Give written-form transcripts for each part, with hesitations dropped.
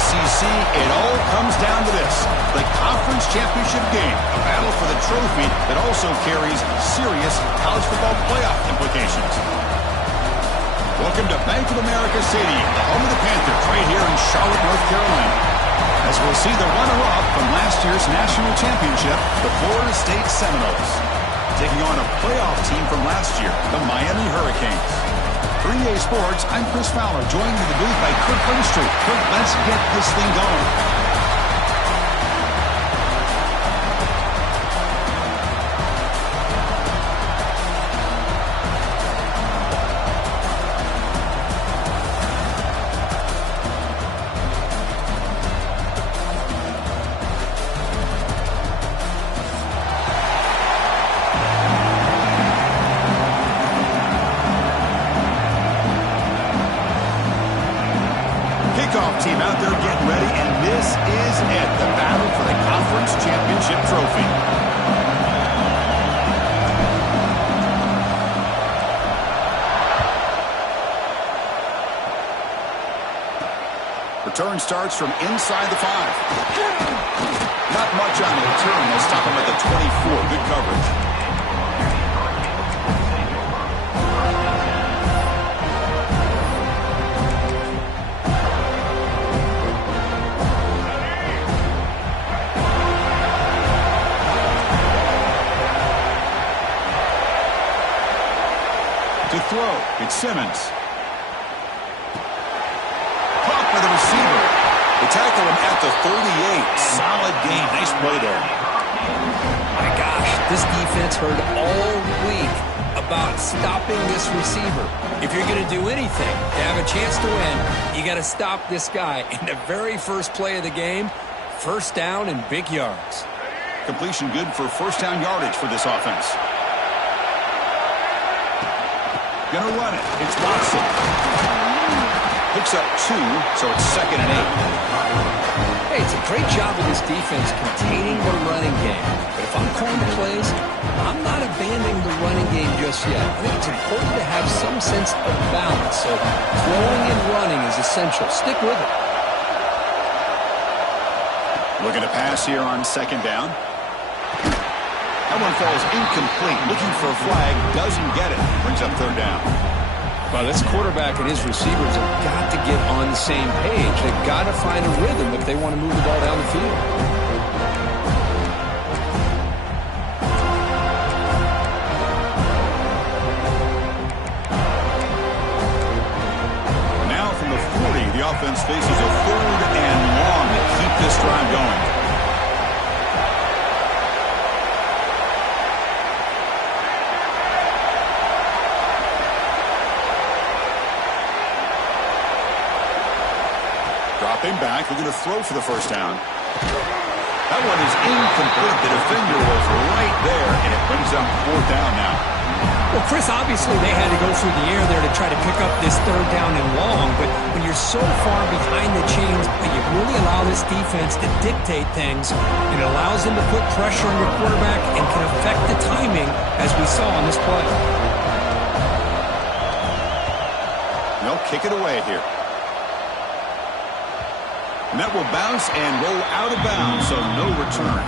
ACC, it all comes down to this. The conference championship game, a battle for the trophy that also carries serious college football playoff implications. Welcome to Bank of America Stadium, the home of the Panthers, right here in Charlotte, North Carolina. As we'll see the runner-up from last year's national championship, the Florida State Seminoles, taking on a playoff team from last year, the Miami Hurricanes. For EA Sports, I'm Chris Fowler, joined in the booth by Kirk Brimstreet. Kirk, let's get this thing going. Team out there getting ready, and this is it, the battle for the conference championship trophy. Return starts from inside the 5. Not much on the return. They'll stop him at the 24. Good coverage. To throw, it's Simmons. Caught by the receiver. They tackle him at the 38. Solid gain. Nice play there. My gosh, this defense heard all week about stopping this receiver. If you're going to do anything to have a chance to win, you got to stop this guy. In the very first play of the game, first down and big yards. Completion good for first down yardage for this offense. Gonna run it. It's Watson. Picks up 2, so it's 2nd and 8. Hey, it's a great job of this defense containing the running game. But if I'm calling the plays, I'm not abandoning the running game just yet. I think it's important to have some sense of balance. So throwing and running is essential. Stick with it. Looking to pass here on 2nd down. That one falls incomplete. Looking for a flag. Doesn't get it. Brings up 3rd down. Well, this quarterback and his receivers have got to get on the same page. They've got to find a rhythm if they want to move the ball down the field. Now from the 40, the offense faces a 3rd and long to keep this drive going. Dropping back, looking to throw for the first down. That one is incomplete. The defender was right there, and it brings up 4th down now. Well, Chris, obviously they had to go through the air there to try to pick up this 3rd down and long, but when you're so far behind the chains, you really allow this defense to dictate things, and it allows them to put pressure on your quarterback and can affect the timing, as we saw on this play. They'll kick it away here. And that will bounce and roll out of bounds, so no return.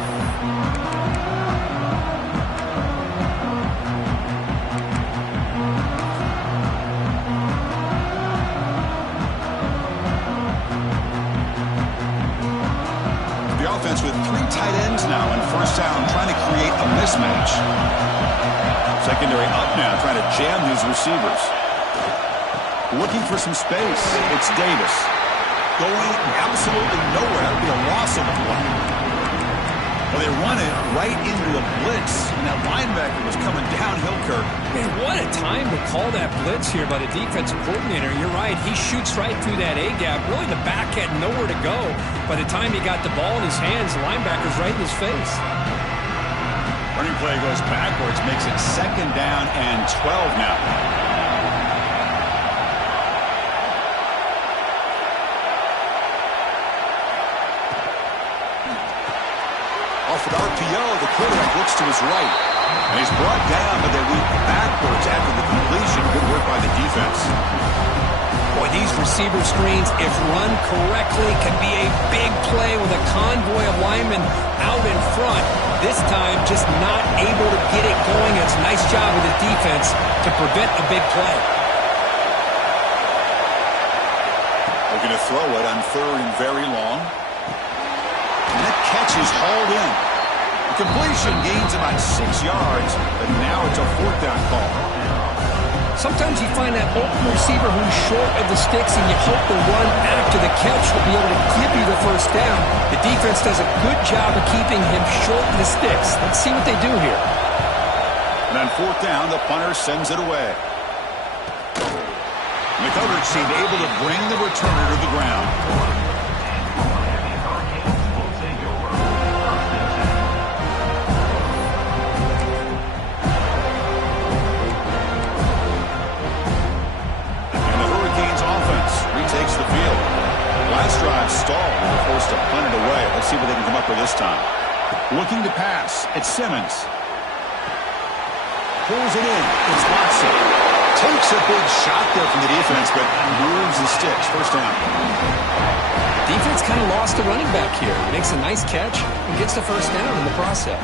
The offense with 3 tight ends now in first down, trying to create a mismatch. Secondary up now, trying to jam these receivers. Looking for some space. It's Davis. Going absolutely nowhere. That would be a loss of a play. Well, they run it right into a blitz, and that linebacker was coming downhill, Kirk. Man, what a time to call that blitz here by the defensive coordinator. You're right. He shoots right through that A-gap. Really, the back had nowhere to go. By the time he got the ball in his hands, the linebacker's right in his face. Running play goes backwards, makes it 2nd down and 12 now. Off an RPO, the quarterback looks to his right. And he's brought down, but they leap backwards after the completion. Good work by the defense. Boy, these receiver screens, if run correctly, can be a big play with a convoy of linemen out in front. This time, just not able to get it going. It's a nice job of the defense to prevent a big play. They're going to throw it on 3rd and very long. And that catch is hauled in. The completion gains about 6 yards, but now it's a 4th down call. Sometimes you find that open receiver who's short of the sticks, and you hope the run after the catch will be able to give you the first down. The defense does a good job of keeping him short of the sticks. Let's see what they do here. And on 4th down, the punter sends it away. And the coverage seemed able to bring the returner to the ground. Takes the field. Last drive stalled and they're forced to punt it away. Let's see what they can come up with this time. Looking to pass. It's Simmons. Pulls it in. It's Watson. Takes a big shot there from the defense, but moves the sticks. First down. Defense kind of lost the running back here. Makes a nice catch and gets the first down in the process.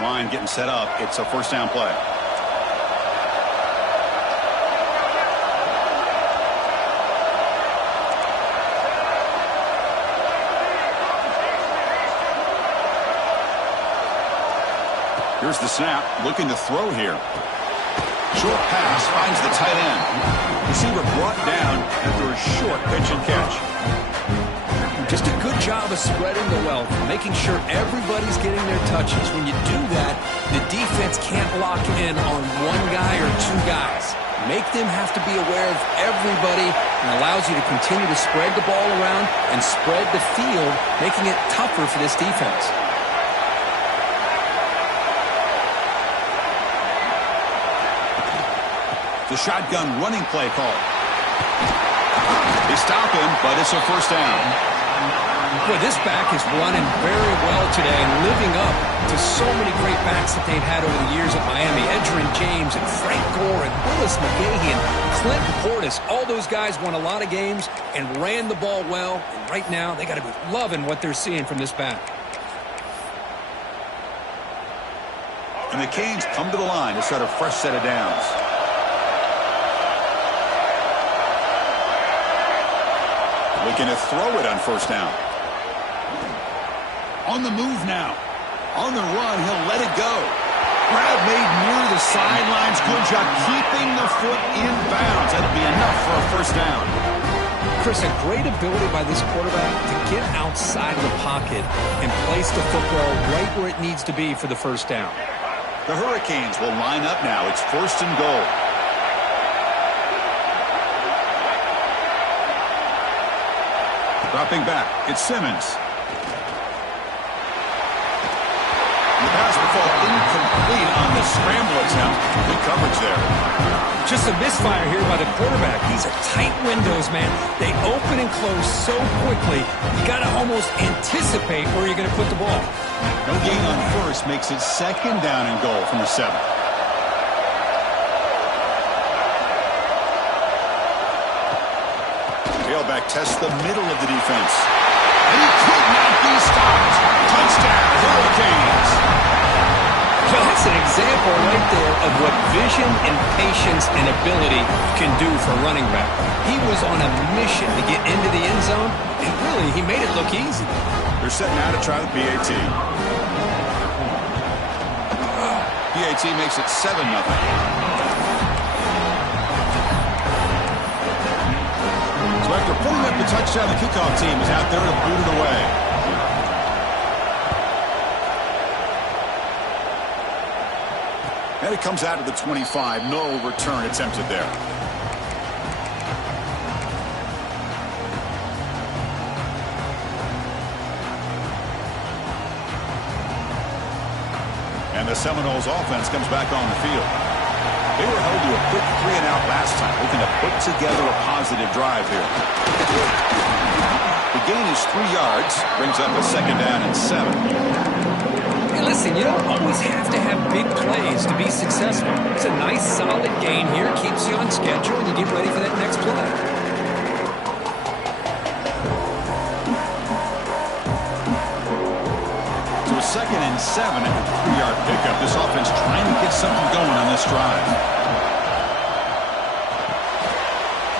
Line getting set up. It's a first down play. Here's the snap. Looking to throw here. Short pass finds the tight end. Receiver brought down after a short pitch and catch. Just a good job of spreading the wealth, making sure everybody's getting their touches. When you do that, the defense can't lock in on one guy or two guys. Make them have to be aware of everybody and allows you to continue to spread the ball around and spread the field, making it tougher for this defense. The shotgun running play call. They stop him, but it's a first down. Boy, this back is running very well today and living up to so many great backs that they've had over the years at Miami. Edgerrin James and Frank Gore and Willis McGahee and Clinton Portis. All those guys won a lot of games and ran the ball well. And right now, they got to be loving what they're seeing from this back. And the Canes come to the line to start a fresh set of downs. Looking to throw it on first down. On the move now. On the run, he'll let it go. Grab made near the sidelines. Good job keeping the foot in bounds. That'll be enough for a first down. Chris, a great ability by this quarterback to get outside of the pocket and place the football right where it needs to be for the first down. The Hurricanes will line up now. It's 1st and goal. Dropping back, it's Simmons. The pass will fall incomplete on the scramble attempt. Good coverage there. Just a misfire here by the quarterback. These are tight windows, man. They open and close so quickly, you got to almost anticipate where you're going to put the ball. No gain on first makes it 2nd down and goal from the 7. Tailback tests the middle of the defense. And he could not be stopped. Touchdown, Hurricanes. Well, that's an example right there of what vision and patience and ability can do for a running back. He was on a mission to get into the end zone, and really, he made it look easy. They're setting out to try the PAT. PAT makes it 7-0. So after pulling up the touchdown, the kickoff team is out there to boot it away. And it comes out to the 25. No return attempted there. And the Seminoles offense comes back on the field. They were held to a quick 3-and-out last time, looking to put together a positive drive here. The gain is 3 yards, brings up a 2nd down and 7. Hey, listen, you don't always have to have big plays to be successful. It's a nice, solid gain here, keeps you on schedule, and you get ready for that next play. So a 2nd and 7 at the 3-yard pickup. This offense trying to get something going on this drive.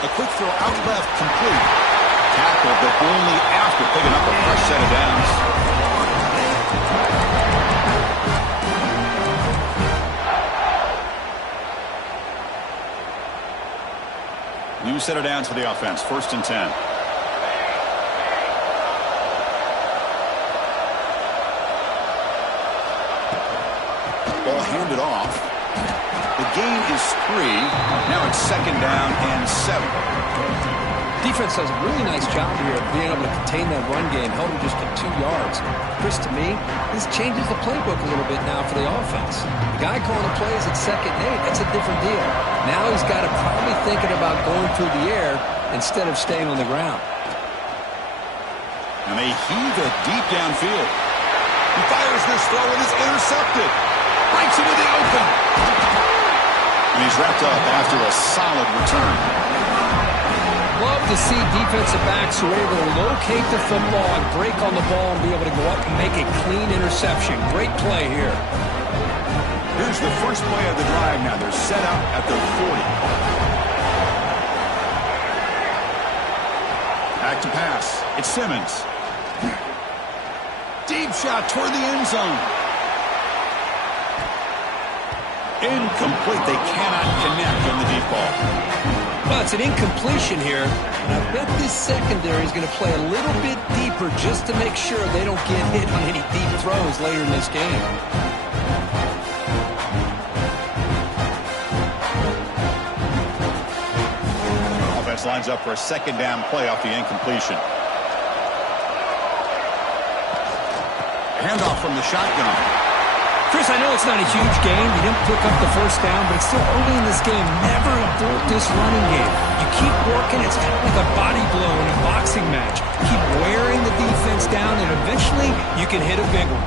A quick throw out left, complete. Tackle, but only after picking up a fresh set of downs. New set of downs for the offense. 1st and 10. Ball handed off. The gain is 3. Now it's 2nd down and 7. Defense does a really nice job here of being able to contain that run game, held him just to 2 yards. Chris, to me, this changes the playbook a little bit now for the offense. The guy calling the plays at 2nd and 8, that's a different deal. Now he's got to probably thinking about going through the air instead of staying on the ground. And they heave it deep downfield. He fires this throw and is intercepted. Breaks into the open. And he's wrapped up after a solid return. Love to see defensive backs who are able to locate the football and break on the ball and be able to go up and make a clean interception. Great play here. Here's the first play of the drive now. They're set out at their 40. Back to pass. It's Simmons. Deep shot toward the end zone. Incomplete. They cannot connect on the deep ball. Well, it's an incompletion here, and I bet this secondary is going to play a little bit deeper just to make sure they don't get hit on any deep throws later in this game. Offense lines up for a 2nd down play off the incompletion. Handoff from the shotgun. Chris, I know it's not a huge game. You didn't pick up the 1st down, but it's still early in this game. Never abort this running game. You keep working. It's kind of like a body blow in a boxing match. Keep wearing the defense down, and eventually you can hit a big one.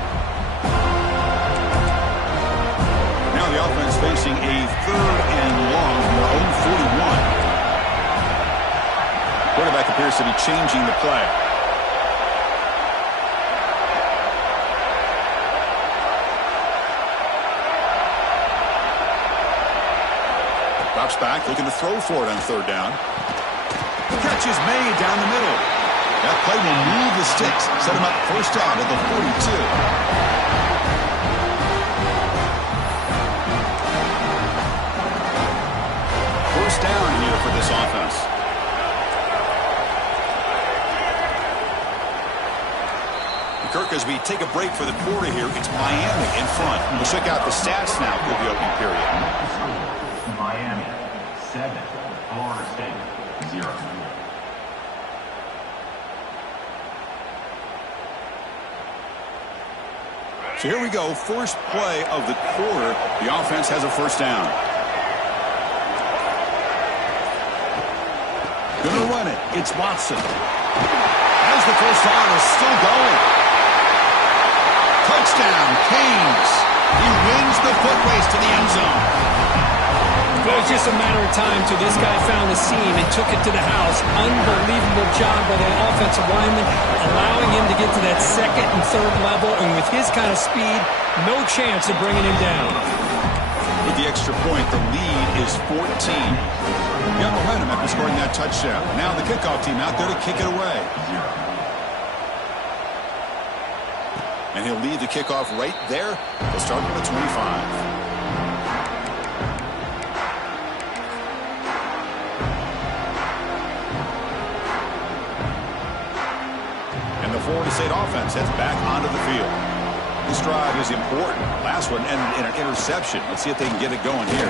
Now the offense facing a 3rd and long from their own 41. Quarterback appears to be changing the play. Drops back, looking to throw for it on 3rd down. The catch is made down the middle. That play will move the sticks, set him up 1st down at the 42. 1st down here for this offense. Kirk, as we take a break for the quarter here, it's Miami in front. We'll check out the stats now for the opening period. Miami, 7. Florida State, 0. So here we go. First play of the quarter. The offense has a 1st down. Gonna run it. It's Watson. As the 1st down is still going. Touchdown, Canes. He wins the foot race to the end zone. It was just a matter of time till this guy found the seam and took it to the house. Unbelievable job by the offensive lineman, allowing him to get to that 2nd and 3rd level, and with his kind of speed, no chance of bringing him down. With the extra point, the lead is 14. Got momentum after scoring that touchdown. Now the kickoff team out there to kick it away. And he'll lead the kickoff right there. They'll start with the 25. Florida State offense heads back onto the field. This drive is important. Last one ended in an interception. Let's see if they can get it going here.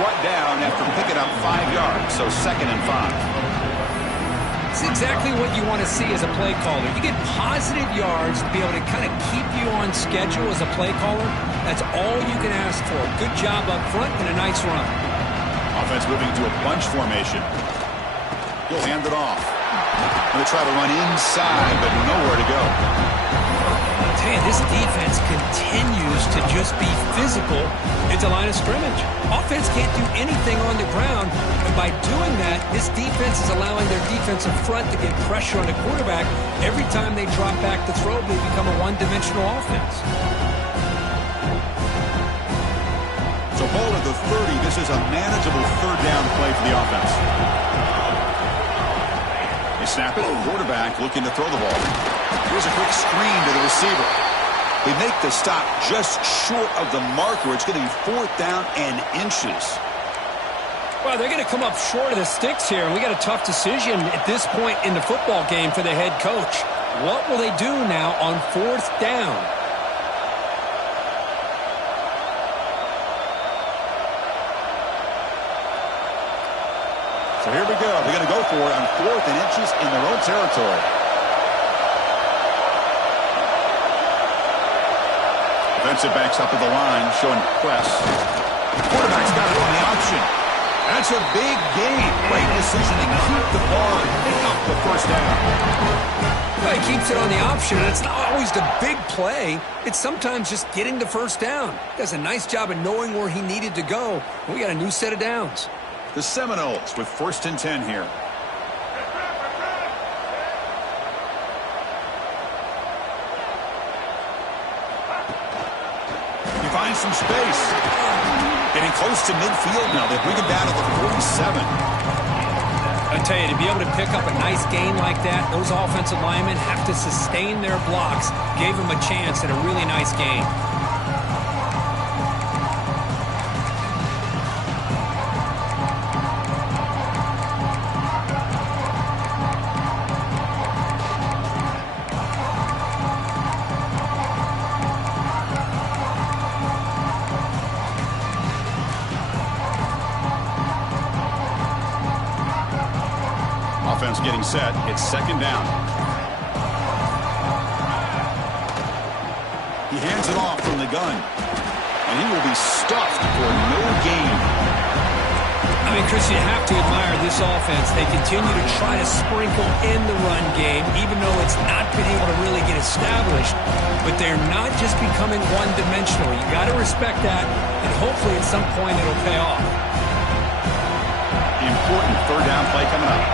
Brought down after picking up 5 yards, so 2nd and 5. It's exactly what you want to see as a play caller. You get positive yards to be able to kind of keep you on schedule as a play caller. That's all you can ask for. Good job up front and a nice run. Offense moving to a bunch formation. He'll hand it off. Going to try to run inside, but nowhere to go. I'll tell you, this defense continues to just be physical at the line of scrimmage. Offense can't do anything on the ground, and by doing that, this defense is allowing their defensive front to get pressure on the quarterback. Every time they drop back to throw, they become a one-dimensional offense. So ball at the 30. This is a manageable third down play for the offense. They snap it. Quarterback looking to throw the ball. Here's a quick screen to the receiver. They make the stop just short of the marker. It's going to be 4th down and inches. Well, they're going to come up short of the sticks here, and we got a tough decision at this point in the football game for the head coach. What will they do now on 4th down? So here we go. They're going to go for it on 4th and inches in their own territory. Defensive backs up at the line, showing press. Quarterback's got it on the option. That's a big gain. Great decision to keep the ball and pick up the 1st down. Well, he keeps it on the option, and it's not always the big play. It's sometimes just getting the 1st down. He does a nice job of knowing where he needed to go. We got a new set of downs. The Seminoles with 1st and 10 here. He finds some space. Getting close to midfield now. They bring him down to the 47. I tell you, to be able to pick up a nice gain like that, those offensive linemen have to sustain their blocks. Gave him a chance at a really nice gain. Getting set. It's 2nd down. He hands it off from the gun, and he will be stuffed for no gain. I mean, Chris, you have to admire this offense. They continue to try to sprinkle in the run game, even though it's not been able to really get established. But they're not just becoming one-dimensional. You got to respect that, and hopefully at some point it'll pay off. The important 3rd down play coming up.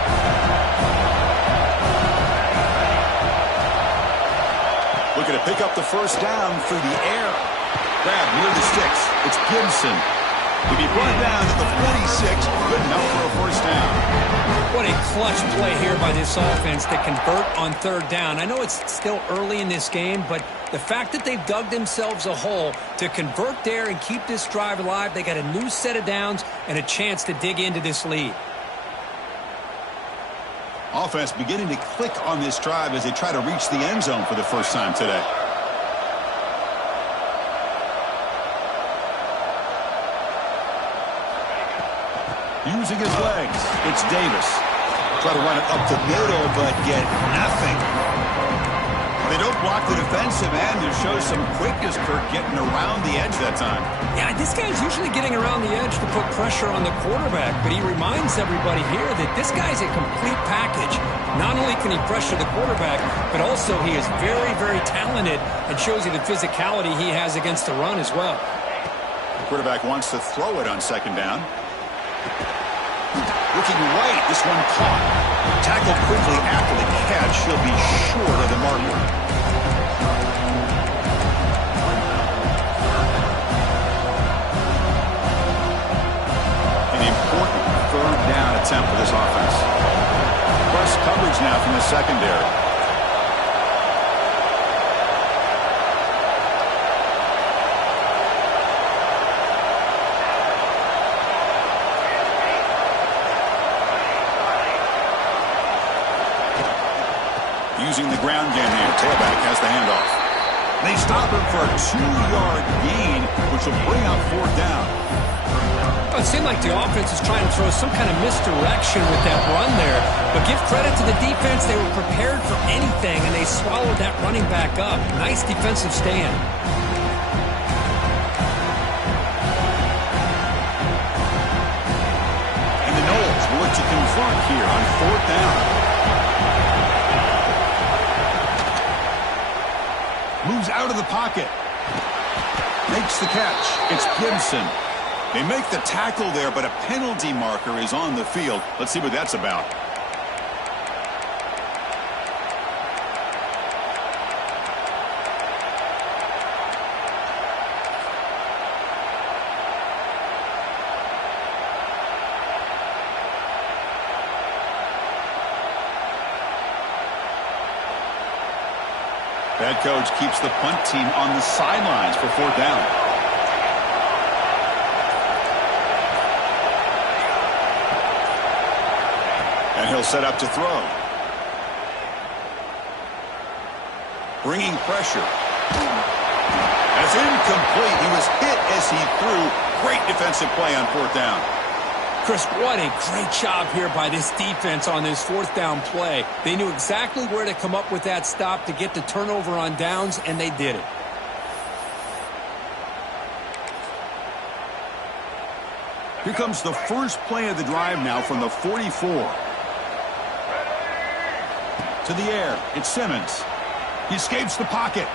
Looking to pick up the 1st down through the air. Grab near the sticks. It's Gibson. He'll be brought down to the 46. Good enough for a 1st down. What a clutch play here by this offense to convert on 3rd down. I know it's still early in this game, but the fact that they've dug themselves a hole to convert there and keep this drive alive, they got a new set of downs and a chance to dig into this lead. Offense beginning to click on this drive as they try to reach the end zone for the first time today. Using his legs, it's Davis. Try to run it up the middle, but get nothing. They don't block the defensive end. It shows some quickness, Kirk, getting around the edge that time. Yeah, this guy's usually getting around the edge to put pressure on the quarterback, but he reminds everybody here that this guy's a complete package. Not only can he pressure the quarterback, but also he is very, very talented and shows you the physicality he has against the run as well. The quarterback wants to throw it on 2nd down. Looking right, this one caught. Tackled quickly after the catch. He'll be short of the marker. An important 3rd down attempt for this offense. Press coverage now from the secondary. Using the ground game here. Tailback has the handoff. They stop him for a 2-yard gain, which will bring up 4th down. It seemed like the offense is trying to throw some kind of misdirection with that run there. But give credit to the defense. They were prepared for anything, and they swallowed that running back up. Nice defensive stand. And the Noles will look to convert here on 4th down. Moves out of the pocket. Makes the catch. It's Gibson. They make the tackle there, but a penalty marker is on the field. Let's see what that's about. Head coach keeps the punt team on the sidelines for 4th down. And he'll set up to throw. Bringing pressure. That's incomplete. He was hit as he threw. Great defensive play on 4th down. Chris, what a great job here by this defense on this 4th down play. They knew exactly where to come up with that stop to get the turnover on downs, and they did it. Here comes the first play of the drive now from the 44. To the air, it's Simmons. He escapes the pocket.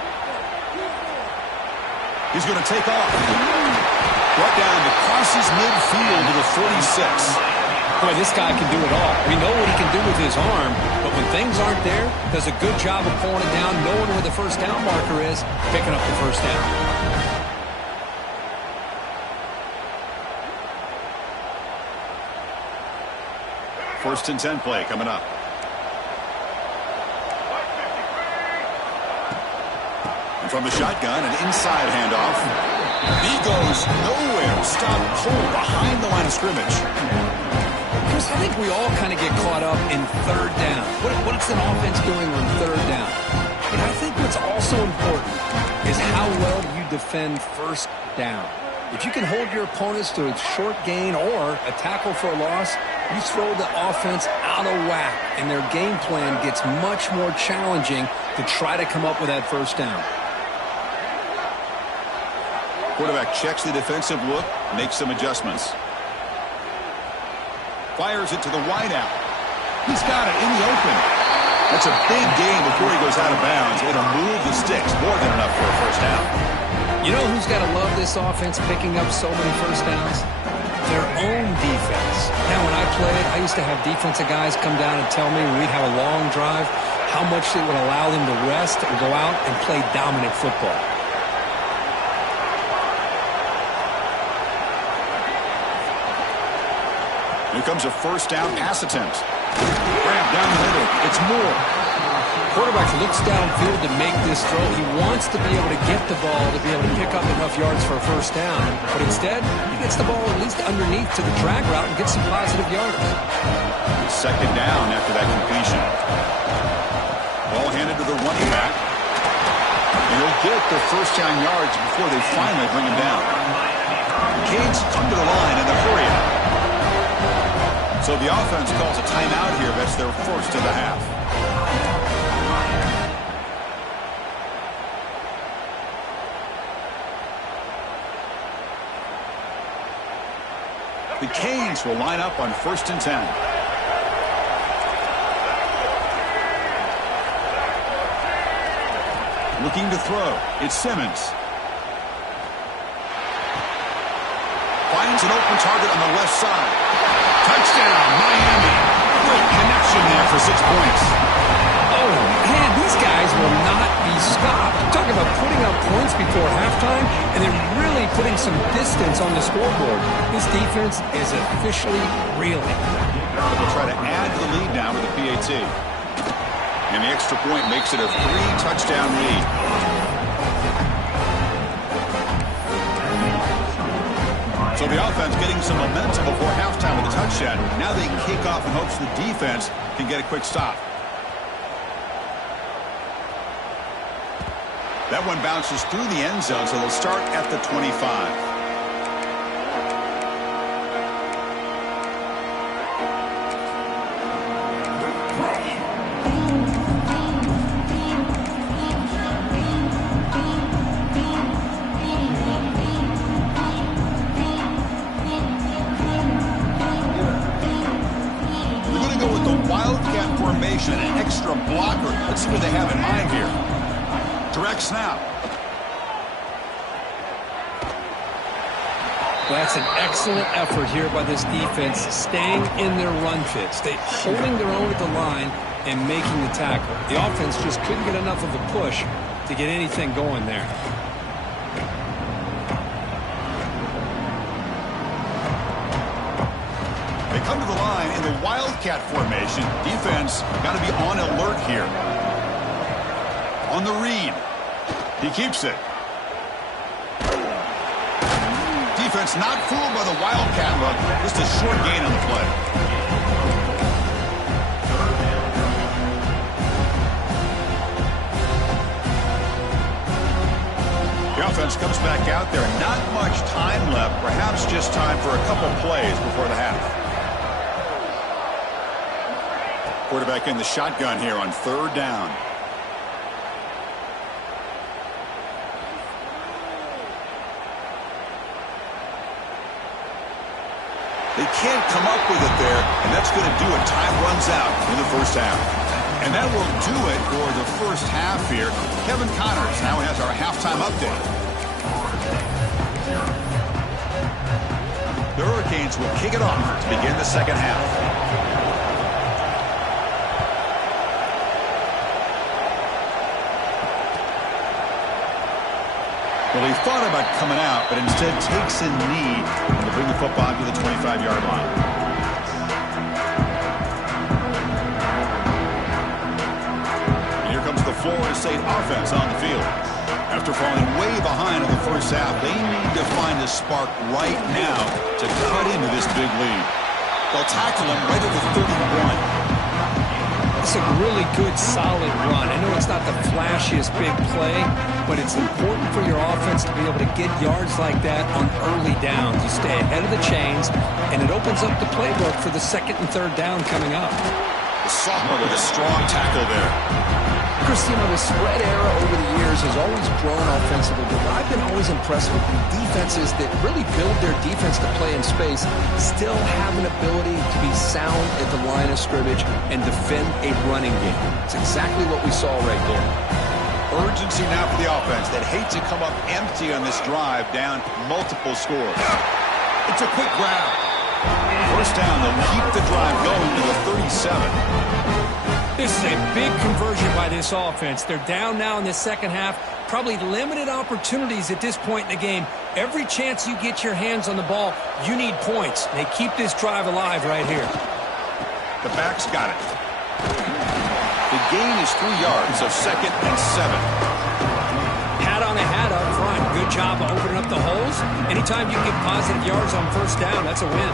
He's going to take off. Brought down to crosses midfield to the 46. Boy, this guy can do it all. We know what he can do with his arm, but when things aren't there, does a good job of pulling it down, knowing where the first down marker is, picking up the first down. First and 10 play coming up. And from the shotgun, an inside handoff. He goes nowhere. Stopped cold behind the line of scrimmage. Chris, I think we all kind of get caught up in 3rd down. What's an offense doing on 3rd down? But I think what's also important is how well you defend 1st down. If you can hold your opponents to a short gain or a tackle for a loss, you throw the offense out of whack, and their game plan gets much more challenging to try to come up with that 1st down. Quarterback checks the defensive look, makes some adjustments. Fires it to the wideout. He's got it in the open. That's a big gain before he goes out of bounds. It'll move the sticks, more than enough for a 1st down. You know who's got to love this offense picking up so many 1st downs? Their own defense. Now, when I played, I used to have defensive guys come down and tell me when we'd have a long drive how much it would allow them to rest and go out and play dominant football. Here comes a 1st down pass attempt. Grab down the middle. It's Moore. Quarterback looks downfield to make this throw. He wants to be able to get the ball to be able to pick up enough yards for a 1st down. But instead, he gets the ball at least underneath to the drag route and gets some positive yards. 2nd down after that completion. Ball handed to the running back. And he'll get the 1st down yards before they finally bring him down. Canes under the line and they're hurrying. So the offense calls a timeout here. That's their first of the half. The Canes will line up on 1st and 10. Looking to throw. It's Simmons. Finds an open target on the left side. Touchdown, Miami. Great connection there for 6 points. Oh, man, these guys will not be stopped. Talk about putting up points before halftime, and then really putting some distance on the scoreboard. This defense is officially reeling. They'll try to add to the lead now with the PAT. And the extra point makes it a 3-touchdown lead. So the offense getting some momentum before halftime with a touchdown. Now they kick off in hopes the defense can get a quick stop. That one bounces through the end zone, so they'll start at the 25. An extra blocker. Let's see what they have in mind here. Direct snap. That's an excellent effort here by this defense, staying in their run fit, holding their own at the line and making the tackle. The offense just couldn't get enough of a push to get anything going there. They come to the line in the Wildcat formation. Defense got to be on alert here. On the read. He keeps it. Defense not fooled by the Wildcat look. Just a short gain on the play. The offense comes back out there. Not much time left. Perhaps just time for a couple plays before the half. Quarterback in the shotgun here on third down. They can't come up with it there, and that's going to do it. Time runs out in the first half. And that will do it for the first half here. Kevin Connors now has our halftime update. The Hurricanes will kick it off to begin the second half. Well, he thought about coming out, but instead takes a knee to bring the football to the 25-yard line. And here comes the Florida State offense on the field. After falling way behind in the first half, they need to find a spark right now to cut into this big lead. They'll tackle him right at the 31. It's a really good, solid run. I know it's not the flashiest big play, but it's important for your offense to be able to get yards like that on early downs. You stay ahead of the chains, and it opens up the playbook for the second and third down coming up. The sophomore with a strong tackle there. Chris, you know, the spread era over the years has always grown offensively, but I've been always impressed with the defenses that really build their defense to play in space, still have an ability to be sound at the line of scrimmage and defend a running game. It's exactly what we saw right there. Urgency now for the offense that hate to come up empty on this drive, down multiple scores. It's a quick grab. First down, they'll keep the drive going to the 37. This is a big conversion by this offense. They're down now in the second half. Probably limited opportunities at this point in the game. Every chance you get your hands on the ball, you need points. They keep this drive alive right here. The back's got it. The gain is 3 yards, so second and 7. Hat on a hat up front. Good job of opening up the holes. Anytime you get positive yards on first down, that's a win.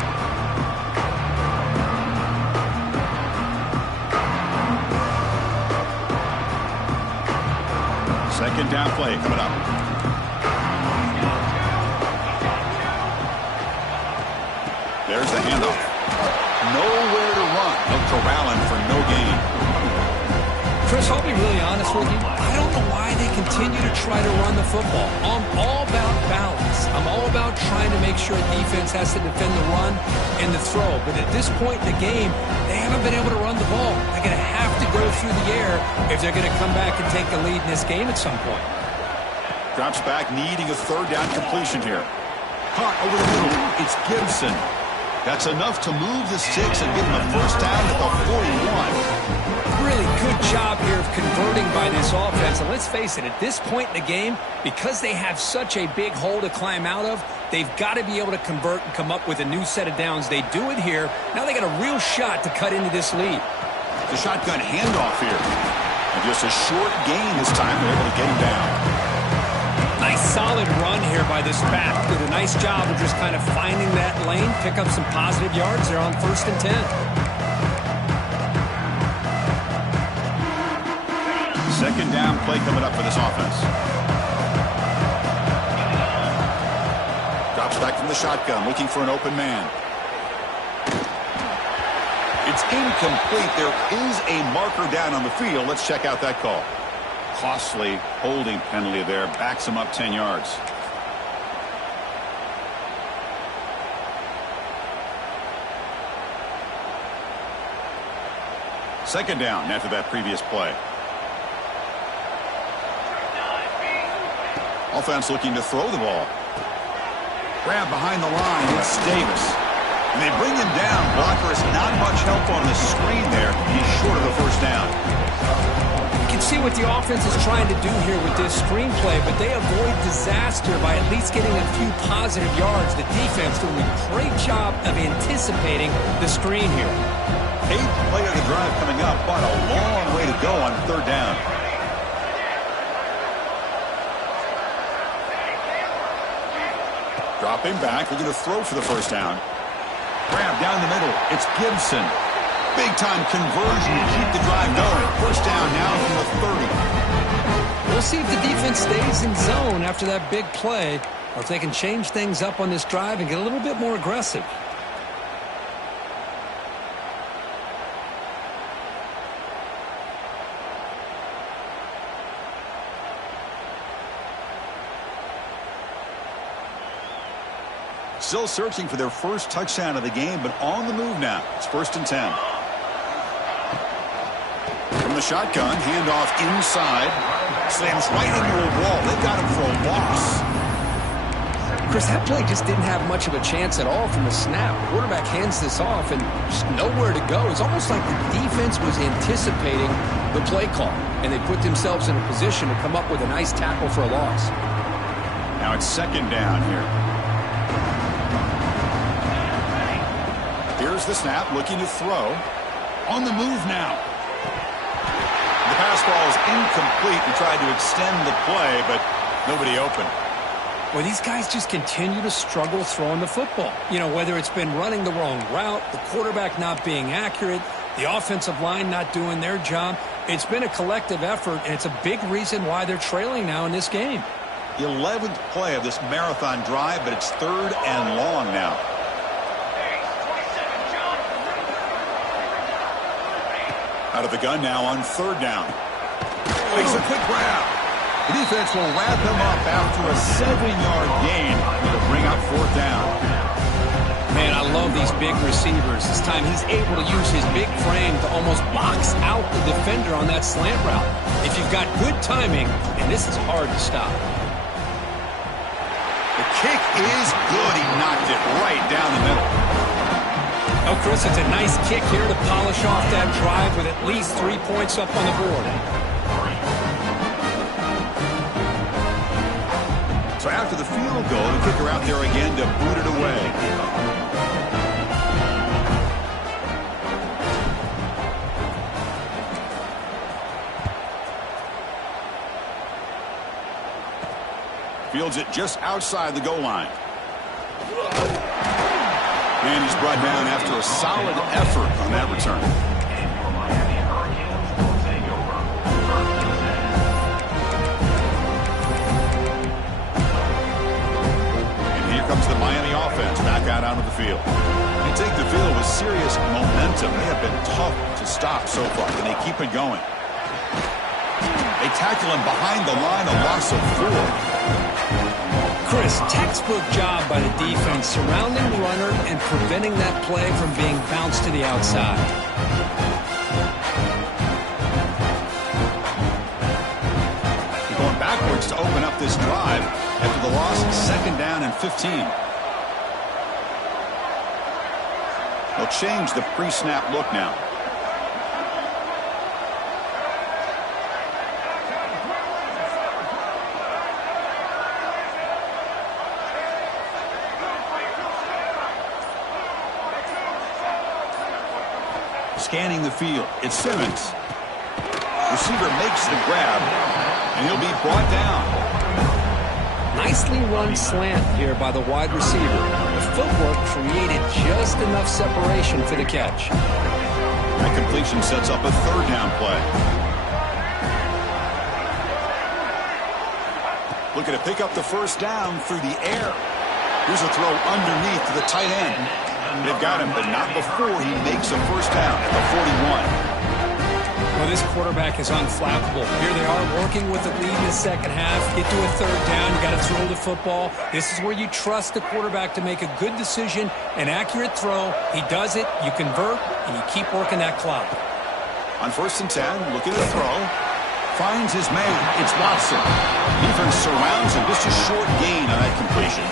Second down play coming up. There's the handoff. Nowhere to run. They'll corral him for no gain. Chris, I'll be really honest with you. I don't know why they continue to try to run the football. I'm all about balance. I'm all about trying to make sure defense has to defend the run and the throw. But at this point in the game, they haven't been able to run the ball. They're going to have to go through the air if they're going to come back and take the lead in this game at some point. Drops back, needing a third down completion here. Caught over the middle. It's Gibson. That's enough to move the sticks and give them a first down at the 41. Really good job here of converting by this offense. And let's face it, at this point in the game, because they have such a big hole to climb out of, they've got to be able to convert and come up with a new set of downs. They do it here. Now they got a real shot to cut into this lead. The shotgun handoff here. And just a short gain this time. They're able to get him down. Nice solid run here by this back. Did a nice job of just kind of finding that lane, pick up some positive yards there on 1st and 10. Second down play coming up for this offense. Drops back from the shotgun, looking for an open man. It's incomplete. There is a marker down on the field. Let's check out that call. Costly holding penalty there. Backs him up 10 yards. Second down after that previous play. Offense looking to throw the ball. Grab behind the line. It's Davis. And they bring him down. Blocker is not much help on the screen there. He's short of the first down. You can see what the offense is trying to do here with this screenplay, but they avoid disaster by at least getting a few positive yards. The defense doing a great job of anticipating the screen here. 8th play of the drive coming up, but a long way to go on third down. Dropping back, looking to throw for the first down. Grab down the middle. It's Gibson. Big-time conversion to keep the drive going. First down now from the 30. We'll see if the defense stays in zone after that big play, or if they can change things up on this drive and get a little bit more aggressive. Still searching for their first touchdown of the game, but on the move now. It's 1st and 10. From the shotgun, handoff inside. Slams right into a wall. They've got him for a loss. Chris, that play just didn't have much of a chance at all from the snap. Quarterback hands this off and just nowhere to go. It's almost like the defense was anticipating the play call, and they put themselves in a position to come up with a nice tackle for a loss. Now it's second down here. Here's the snap, looking to throw. On the move now. The pass ball is incomplete. He tried to extend the play, but nobody open. Well, these guys just continue to struggle throwing the football. You know, whether it's been running the wrong route, the quarterback not being accurate, the offensive line not doing their job. It's been a collective effort, and it's a big reason why they're trailing now in this game. The 11th play of this marathon drive, but it's 3rd and long now. Out of the gun now on 3rd down. Makes a quick grab. The defense will wrap him up after a 7-yard gain to bring up 4th down. Man, I love these big receivers. This time he's able to use his big frame to almost box out the defender on that slant route. If you've got good timing, and this is hard to stop. The kick is good. He knocked it right down the middle. Oh, Chris, it's a nice kick here to polish off that drive with at least 3 points up on the board. So after the field goal, the kicker out there again to boot it away. Fields it just outside the goal line. And he's brought down after a solid effort on that return. And here comes the Miami offense back out onto the field. They take the field with serious momentum. They have been tough to stop so far, and they keep it going. They tackle him behind the line, a loss of 4. Chris, textbook job by the defense surrounding the runner and preventing that play from being bounced to the outside. Going backwards to open up this drive after the loss, 2nd down and 15. They'll change the pre-snap look now. Scanning the field, it's Simmons. Receiver makes the grab, and he'll be brought down. Nicely run slant here by the wide receiver. The footwork created just enough separation for the catch. That completion sets up a 3rd down play. Looking to pick up the first down through the air. Here's a throw underneath to the tight end. They've got him, but not before he makes a first down at the 41. Well, this quarterback is unflappable. Here they are working with the lead in the second half. Get to a third down. You got to throw the football. This is where you trust the quarterback to make a good decision, an accurate throw. He does it, you convert, and you keep working that clock. On 1st and 10, looking to throw. Finds his man. It's Watson. Defense surrounds him. Just a short gain on that completion.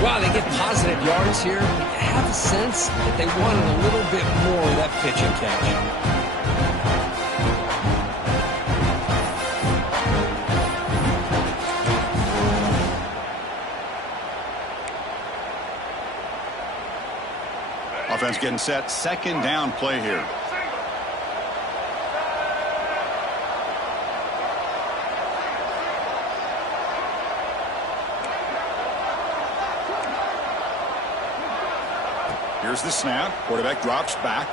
Wow, they get positive yards here. I have a sense that they wanted a little bit more of that pitch and catch. Offense getting set. Second down play here. Here's the snap. Quarterback drops back.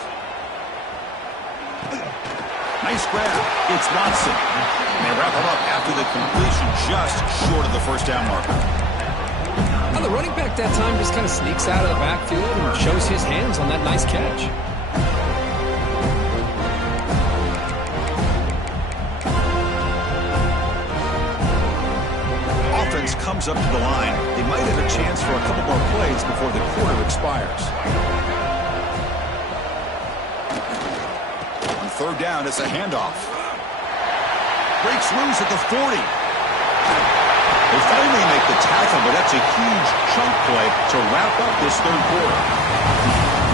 Nice grab. It's Watson. And they wrap him up after the completion, just short of the first down marker. Well, the running back that time just kind of sneaks out of the backfield and shows his hands on that nice catch. Offense comes up to the line. They might have a chance for a couple more plays before the quarter expires. On third down, it's a handoff. Breaks loose at the 40. They finally make the tackle, but that's a huge chunk play to wrap up this third quarter.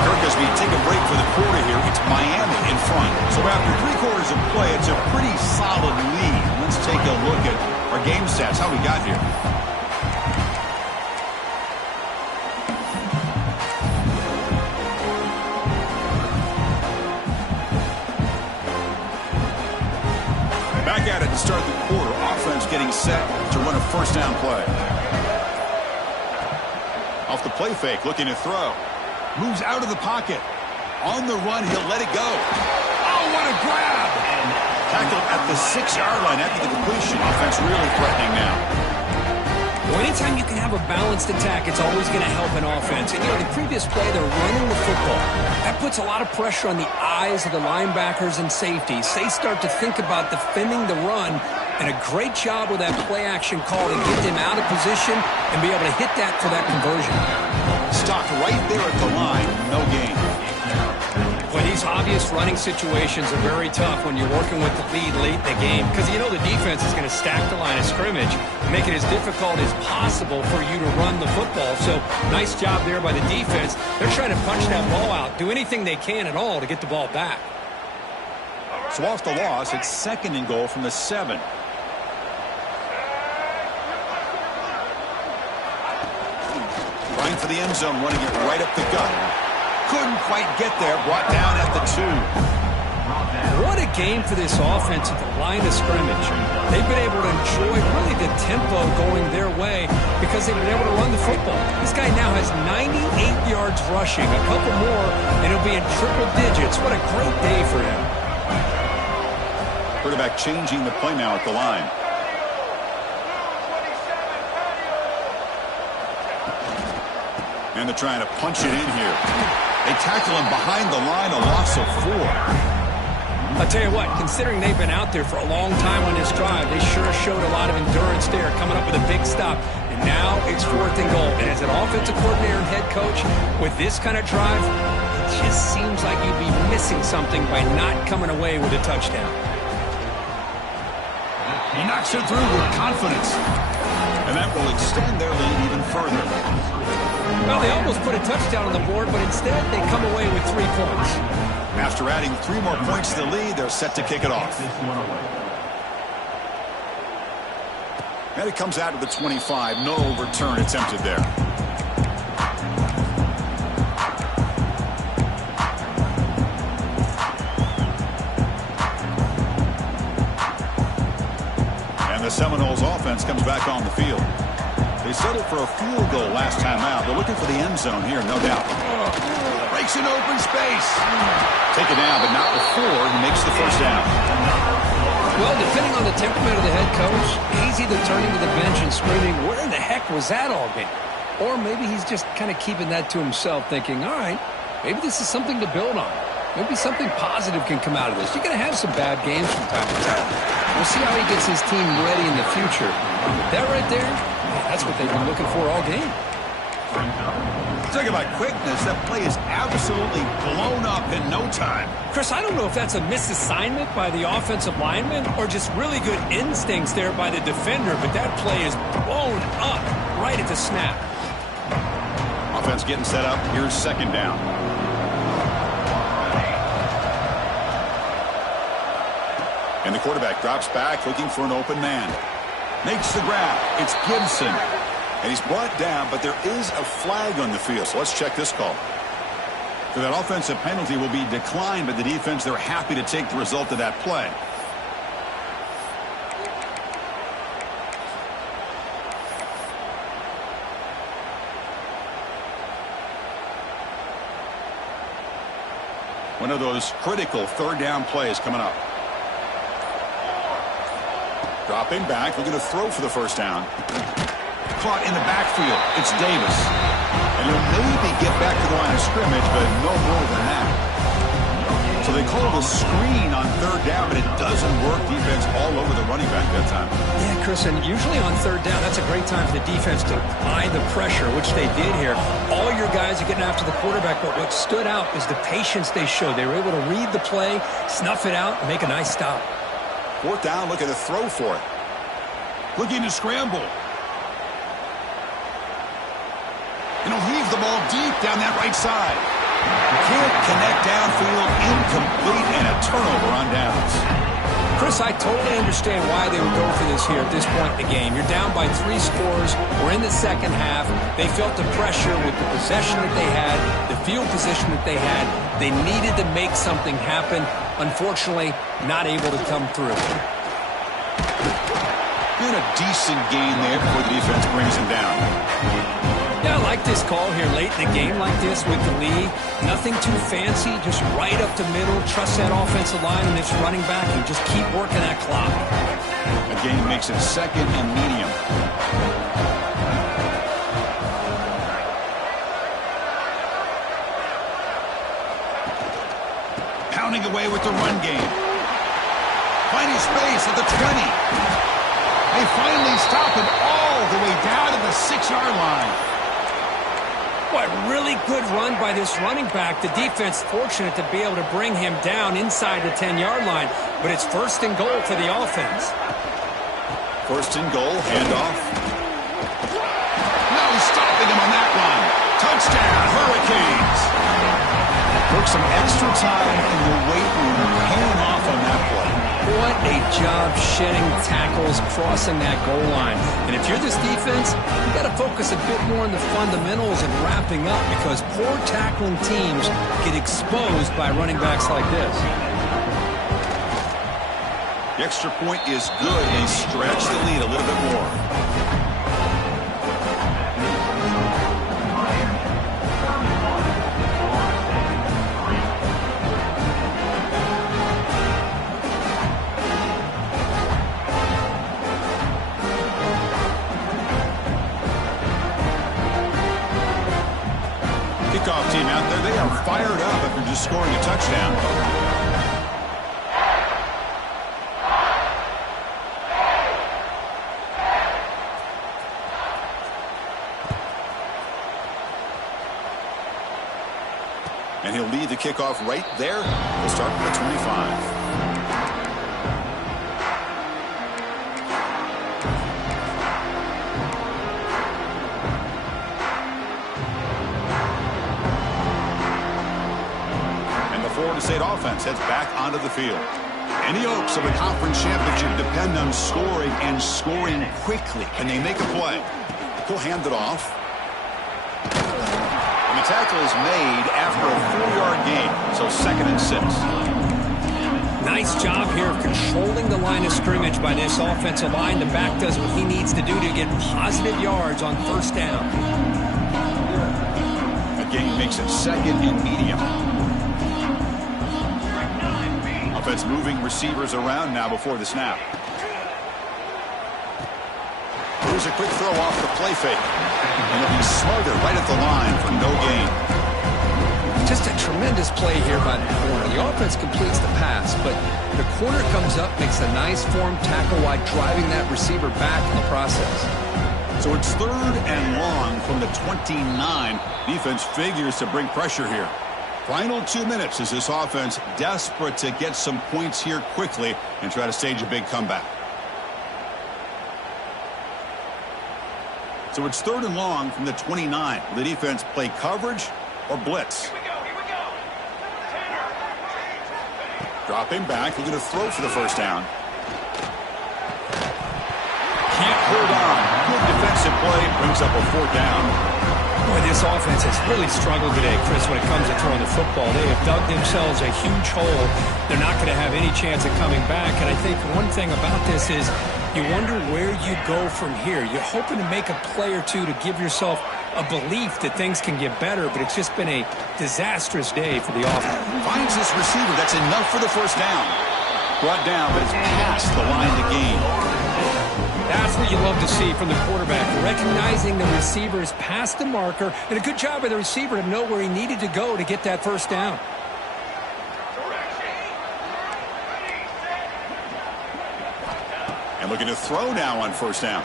Kirk, as we take a break for the quarter here, it's Miami in front. So after 3 quarters of play, it's a pretty solid lead. Let's take a look at our game stats, how we got here. Back at it to start the quarter. Offense getting set to run a first down play. Off the play fake, looking to throw. Moves out of the pocket. On the run, he'll let it go. Oh, what a grab! Tackled at the 6-yard line after the completion. Offense really threatening now. Well, anytime you can have a balanced attack, it's always going to help an offense. And, you know, the previous play, they're running the football. That puts a lot of pressure on the eyes of the linebackers and safeties. They start to think about defending the run, and a great job with that play-action call to get them out of position and be able to hit that for that conversion. Stopped right there at the line. No gain. Well, these obvious running situations are very tough when you're working with the lead late in the game because you know the defense is going to stack the line of scrimmage, make it as difficult as possible for you to run the football. So nice job there by the defense. They're trying to punch that ball out, do anything they can at all to get the ball back. So off the loss, it's 2nd and goal from the 7. Trying for the end zone, running it right up the gut. Couldn't quite get there, brought down at the 2. What a game for this offense at the line of scrimmage. They've been able to enjoy really the tempo going their way because they've been able to run the football. This guy now has 98 yards rushing, a couple more, and he'll be in triple digits. What a great day for him. Quarterback changing the play now at the line. And they're trying to punch it in here. They tackle him behind the line, a loss of 4. I'll tell you what, considering they've been out there for a long time on this drive, they sure showed a lot of endurance there, coming up with a big stop. And now it's 4th and goal. And as an offensive coordinator and head coach, with this kind of drive, it just seems like you'd be missing something by not coming away with a touchdown. He knocks it through with confidence. And that will extend their lead even further. Well, they almost put a touchdown on the board, but instead they come away with 3 points. After adding 3 more points to the lead, they're set to kick it off. And it comes out of the 25. No return attempted there. And the Seminoles offense comes back on the field. They settled for a field goal last time out. They're looking for the end zone here, no doubt. Breaks an open space. Take it down, but not before he makes the first down. Well, depending on the temperament of the head coach, he's either turning to the bench and screaming, where in the heck was that all game? Or maybe he's just kind of keeping that to himself, thinking, all right, maybe this is something to build on. Maybe something positive can come out of this. You're going to have some bad games from time to time. We'll see how he gets his team ready in the future. But that right there, that's what they've been looking for all game. Talk about quickness. That play is absolutely blown up in no time. Chris, I don't know if that's a misassignment by the offensive lineman or just really good instincts there by the defender, but that play is blown up right at the snap. Offense getting set up. Here's second down. And the quarterback drops back looking for an open man. Makes the grab. It's Gibson. And he's brought down, but there is a flag on the field. So let's check this call. So that offensive penalty will be declined by the defense. They're happy to take the result of that play. One of those critical third down plays coming up. Dropping back, looking to throw for the first down. Caught in the backfield. It's Davis. And he'll maybe get back to the line of scrimmage, but no more than that. So they called a screen on third down, but it doesn't work. Defense all over the running back that time. Yeah, Chris, and usually on third down, that's a great time for the defense to apply the pressure, which they did here. All your guys are getting after the quarterback, but what stood out is the patience they showed. They were able to read the play, snuff it out, and make a nice stop. Fourth down, looking to throw for it. Looking to scramble. And he'll leave the ball deep down that right side. Can't connect downfield, incomplete, and a turnover on downs. Chris, I totally understand why they would go for this here at this point in the game. You're down by 3 scores. We're in the second half. They felt the pressure with the possession that they had, the field position that they had. They needed to make something happen. Unfortunately, not able to come through. Been a decent gain there before the defense brings him down. Yeah, I like this call here late in the game like this with the lead. Nothing too fancy, just right up the middle. Trust that offensive line and its running back and just keep working that clock. The game makes it second and medium. Pounding away with the run game. Finding space at the 20. They finally stop him all the way down to the 6-yard line. What really good run by this running back. The defense fortunate to be able to bring him down inside the 10-yard line, but it's first and goal for the offense. First and goal, handoff. No stopping him on that one. Touchdown, Hurricanes. Work some extra time in the weight room, paying off on that play. What a job shedding tackles, crossing that goal line. And if you're this defense, you got to focus a bit more on the fundamentals and wrapping up because poor tackling teams get exposed by running backs like this. The extra point is good. They stretch the lead a little bit more. Kickoff team out there, they are fired up after just scoring a touchdown. And he'll lead the kickoff right there. We'll start from the 25. Florida State offense heads back onto the field. And the Oaks of the conference championship depend on scoring and scoring quickly. Can they make a play? He'll hand it off. And the tackle is made after a 4-yard gain. So 2nd and 6. Nice job here of controlling the line of scrimmage by this offensive line. The back does what he needs to do to get positive yards on first down. That gain makes it 2nd and medium. Offense moving receivers around now before the snap. Here's a quick throw off the play fake. And it'll be smothered right at the line for no gain. Just a tremendous play here by the corner. The offense completes the pass, but the corner comes up, makes a nice form tackle while driving that receiver back in the process. So it's 3rd and long from the 29. Defense figures to bring pressure here. Final 2 minutes as this offense desperate to get some points here quickly and try to stage a big comeback. So it's 3rd and long from the 29. Will the defense play coverage or blitz? Dropping back, looking to throw for the first down. Can't hold on. Good defensive play, brings up a 4th down. Boy, this offense has really struggled today, Chris, when it comes to throwing the football. They have dug themselves a huge hole. They're not going to have any chance of coming back. And I think one thing about this is you wonder where you go from here. You're hoping to make a play or two to give yourself a belief that things can get better, but it's just been a disastrous day for the offense. Finds this receiver. That's enough for the first down. Brought down, but it's past the line to gain. That's what you love to see from the quarterback, recognizing the receiver's past the marker, and a good job by the receiver to know where he needed to go to get that first down. And looking to throw now on first down.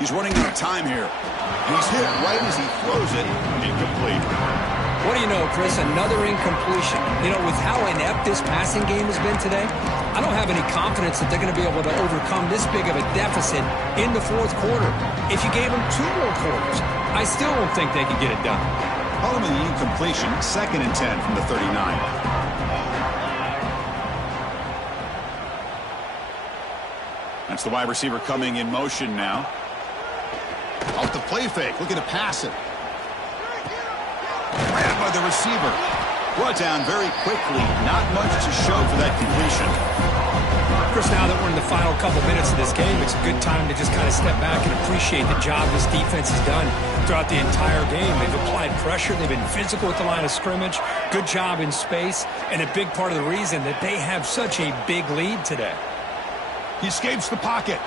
He's running out of time here. And he's hit right as he throws it. Incomplete. What do you know, Chris? Another incompletion. You know, with how inept this passing game has been today, I don't have any confidence that they're going to be able to overcome this big of a deficit in the 4th quarter. If you gave them 2 more quarters, I still don't think they could get it done. Following the incompletion, 2nd and 10 from the 39. That's the wide receiver coming in motion now. Off the play fake, looking to pass it. Grabbed by the receiver. Brought down very quickly. Not much to show for that completion. Chris, now that we're in the final couple minutes of this game, it's a good time to just kind of step back and appreciate the job this defense has done throughout the entire game. They've applied pressure. They've been physical at the line of scrimmage. Good job in space. And a big part of the reason that they have such a big lead today. He escapes the pocket.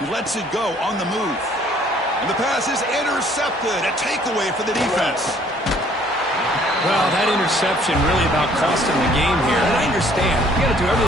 He lets it go on the move. And the pass is intercepted. A takeaway for the defense. Well, that interception really about costing the game here. And I understand. You got to do everything.